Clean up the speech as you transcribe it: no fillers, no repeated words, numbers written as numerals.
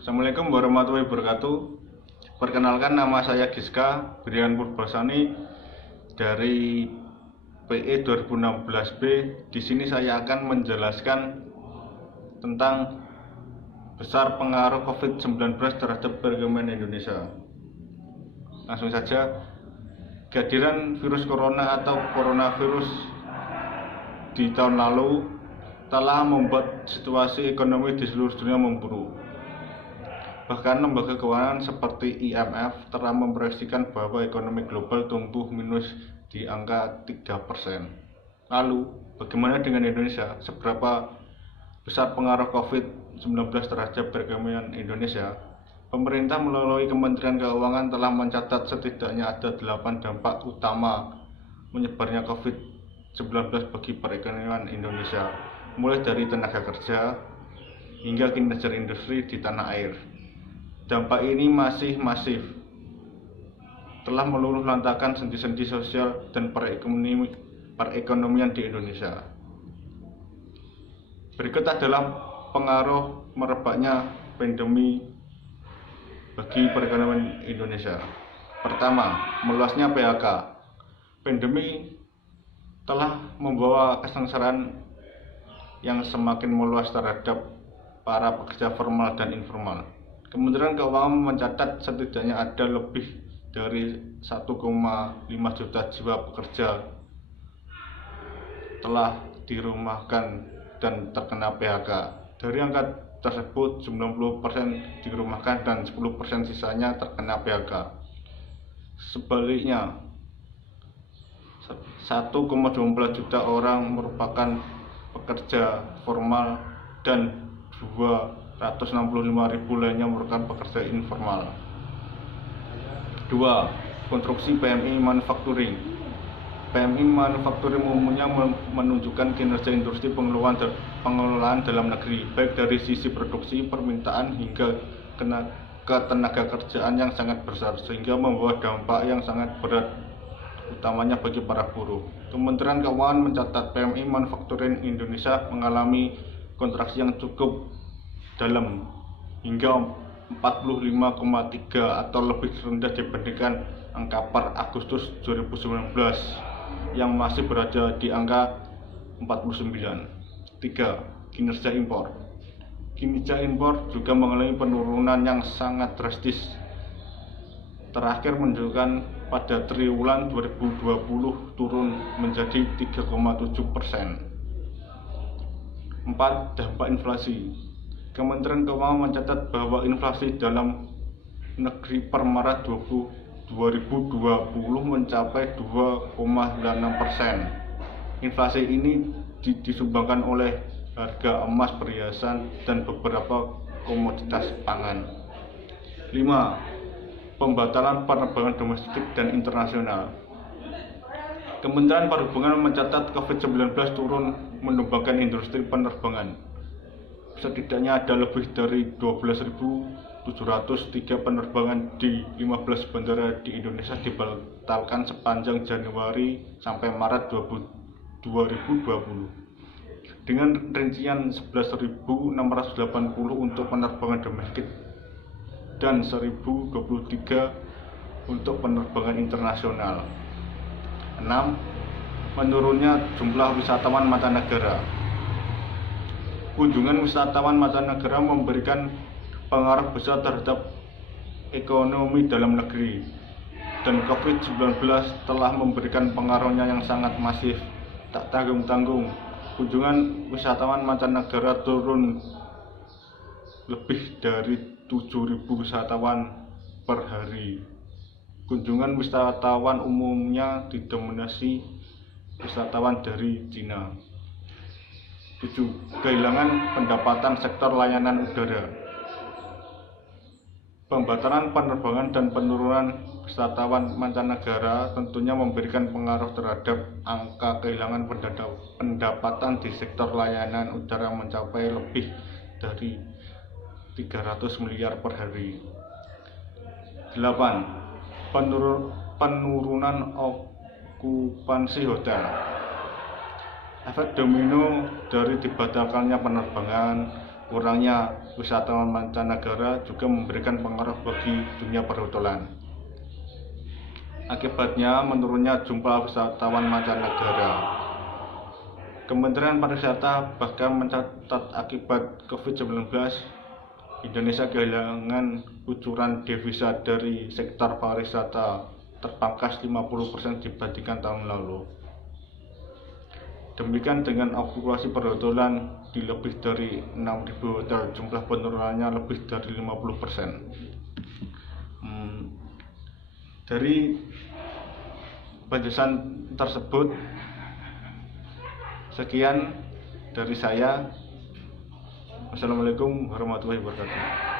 Assalamualaikum warahmatullahi wabarakatuh. Perkenalkan, nama saya Giska Brian Purbasani dari PE 2016B. Di sini saya akan menjelaskan tentang besar pengaruh COVID-19 terhadap perekonomian Indonesia. Langsung saja, kehadiran virus corona atau coronavirus di tahun lalu telah membuat situasi ekonomi di seluruh dunia memburuk. Bahkan lembaga keuangan seperti IMF telah memproyeksikan bahwa ekonomi global tumbuh minus di angka 3%. Lalu, bagaimana dengan Indonesia? Seberapa besar pengaruh COVID-19 terhadap perekonomian Indonesia? Pemerintah melalui Kementerian Keuangan telah mencatat setidaknya ada 8 dampak utama menyebarnya COVID-19 bagi perekonomian Indonesia, mulai dari tenaga kerja hingga kinerja industri di tanah air. Dampak ini masih masif, telah meluluh lantakan sendi-sendi sosial dan perekonomian di Indonesia. Berikut adalah pengaruh merebaknya pandemi bagi perekonomian Indonesia. Pertama, meluasnya PHK. Pandemi telah membawa kesengsaraan yang semakin meluas terhadap para pekerja formal dan informal. Kementerian Keuangan mencatat setidaknya ada lebih dari 1,5 juta jiwa pekerja telah dirumahkan dan terkena PHK. Dari angka tersebut, 90% dirumahkan dan 10% sisanya terkena PHK. Sebaliknya, 1,24 juta orang merupakan pekerja formal dan 265.000 lainnya merupakan pekerja informal. 2. Konstruksi PMI Manufacturing. PMI Manufacturing umumnya menunjukkan kinerja industri pengelolaan dalam negeri, baik dari sisi produksi, permintaan, hingga ketenaga kerjaan yang sangat besar, sehingga membawa dampak yang sangat berat, utamanya bagi para buruh. Kementerian Keuangan mencatat PMI Manufacturing Indonesia mengalami kontraksi yang cukup dalam hingga 45,3 atau lebih rendah dibandingkan angka per Agustus 2019 yang masih berada di angka 49. 3. Kinerja impor. Kinerja impor juga mengalami penurunan yang sangat drastis. Terakhir menunjukkan pada triwulan 2020 turun menjadi 3,7%. 4. Dampak inflasi. Kementerian Keuangan mencatat bahwa inflasi dalam negeri per Maret 2020 mencapai 2,96%. Inflasi ini disumbangkan oleh harga emas, perhiasan, dan beberapa komoditas pangan. 5. Pembatalan penerbangan domestik dan internasional. Kementerian Perhubungan mencatat COVID-19 turun menumbangkan industri penerbangan. Setidaknya ada lebih dari 12.703 penerbangan di 15 bandara di Indonesia dibatalkan sepanjang Januari sampai Maret 2020, dengan rincian 11.680 untuk penerbangan domestik dan 1.023 untuk penerbangan internasional. 6. Menurunnya jumlah wisatawan mancanegara. Kunjungan wisatawan mancanegara memberikan pengaruh besar terhadap ekonomi dalam negeri, dan COVID-19 telah memberikan pengaruhnya yang sangat masif, tak tanggung-tanggung. Kunjungan wisatawan mancanegara turun lebih dari 7.000 wisatawan per hari. Kunjungan wisatawan umumnya didominasi wisatawan dari Cina. 7. Kehilangan pendapatan sektor layanan udara. Pembatalan penerbangan dan penurunan wisatawan mancanegara tentunya memberikan pengaruh terhadap angka kehilangan pendapatan di sektor layanan udara mencapai lebih dari 300 miliar per hari. 8. Penurunan okupansi hotel. Efek domino dari dibatalkannya penerbangan, kurangnya wisatawan mancanegara juga memberikan pengaruh bagi dunia perhotelan. Akibatnya menurunnya jumlah wisatawan mancanegara. Kementerian Pariwisata bahkan mencatat akibat COVID-19, Indonesia kehilangan kucuran devisa dari sektor pariwisata terpangkas 50% dibandingkan tahun lalu. Demikian dengan operasi perhotelan di lebih dari 6.000 hotel, jumlah penurunannya lebih dari 50%. Dari penjelasan tersebut, sekian dari saya. Wassalamualaikum warahmatullahi wabarakatuh.